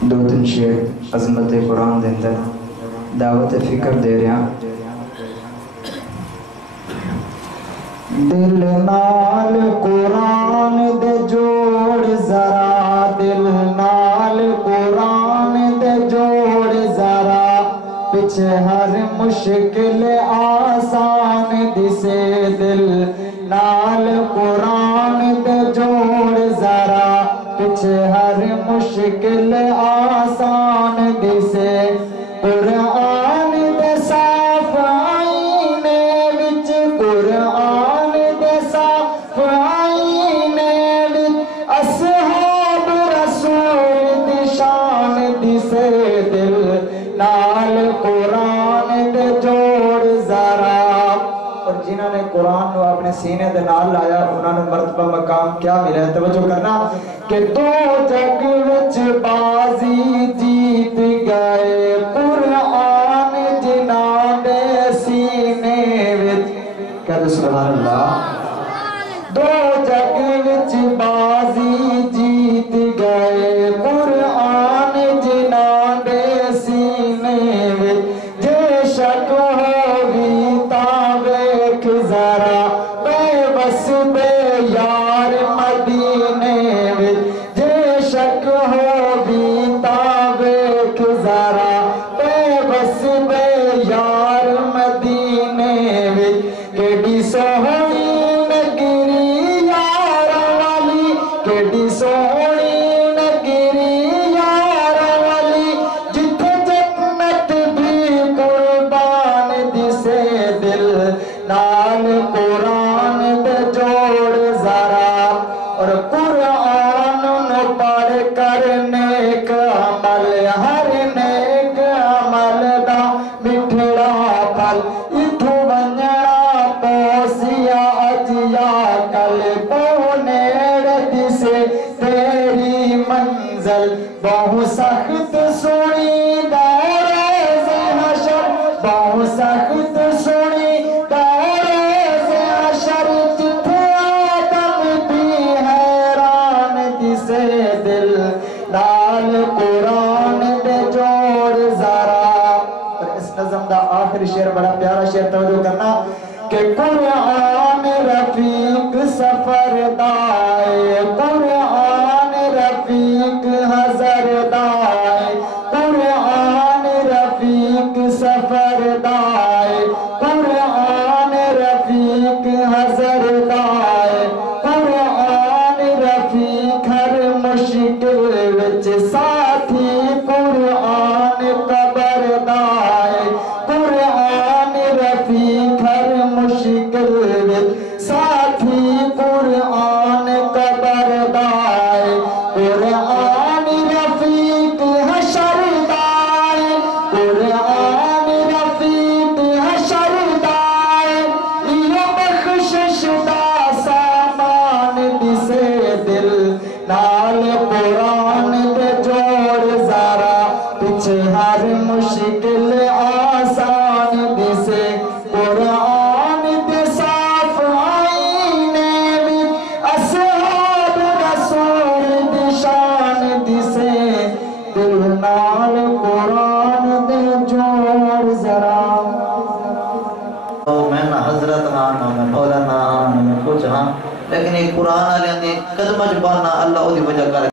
دو تین شعر عظمت قرآن دے اندر دعوت فکر دے رہا. دل نال قرآن دے جوڑ ذرا، دل نال قرآن دے جوڑ ذرا، پچھے ہر مشکل آسان دسے. دل نال قرآن دے جوڑ ذرا، پچھے ہر مشکل آسان دسے. قرآن دے صاف آئینے وچ، قرآن دے صاف آئینے وچ اصحاب رسول دی شان دسے. دل نال قرآن دے جوڑ ذرا. اور جنہوں نے قرآن کو اپنے سینے دے نال لایا انہوں نے مرتبہ مقام کیا ملا ہے؟ توجہ کرنا کہ دو جگ وچ بازی جیت گئے قرآن جنہاں دے سینے وچ. کہتے سبحان اللہ. دو جگ وچ بازی جیت گئے قرآن جنہاں دے سینے وچ. جے شک ہوگی تاں ویکھ ذرا بے بس بے یار مدینے وچ. جے شک ہوگی تاں ویکھ ذرا بے بس بے یار مدینے وچ. کیڑی سوہنی نگری یار والی، کیڑی سوہنی نگری یار والی، جتھے جنت بھی قربان دسے. دل نال قرآن دے جوڑ ذرا. اور قرآن نو پڑھ کر نیک عمل، ہر نیک عمل دا مٹھڑا پھل. اتھوں ونجنا پوسیا اجیا کل، بہو نیڑ دسے تیری منزل. بہو سخت سنی روز حشر، بہو سخت سنی روز حشر، جتھے آدم بھی حیران دسے. دل نال قرآن دے جوڑ ذرا. اور اس نظم دا آخری شعر بڑا پیارا شعر توجہ کرنا کہ قرآن رفیق سفر دائے، قرآن رفیق حضر دائے، قرآن رفیق سفر دائے، قرآن رفیق حضر دائے، قرآن رفیق ہر مشکل وچ ساتھی، قرآن قبر دائے، قرآن رفیق ہر مشکل وچ ساتھی، قرآن قبر دائے. قرآن رفیق حشر دائے، قرآن رفیق حشر دائے، یہ بخشش دا سامان دسے. دل نال قرآن دے جوڑ ذرا، پچھے ہر مشکل آسان دسے. قرآن دے صاف آئینے وچ اصحاب رسول دی شان دسے. دل نال قرآن دے جوڑ ذرا. میں نہ حضرت ہاں نہ مولانا ہاں نہ کچھ ہاں، لیکن ایک قرآن والے دی قدمہ جبانا اللہ دی وجہ کر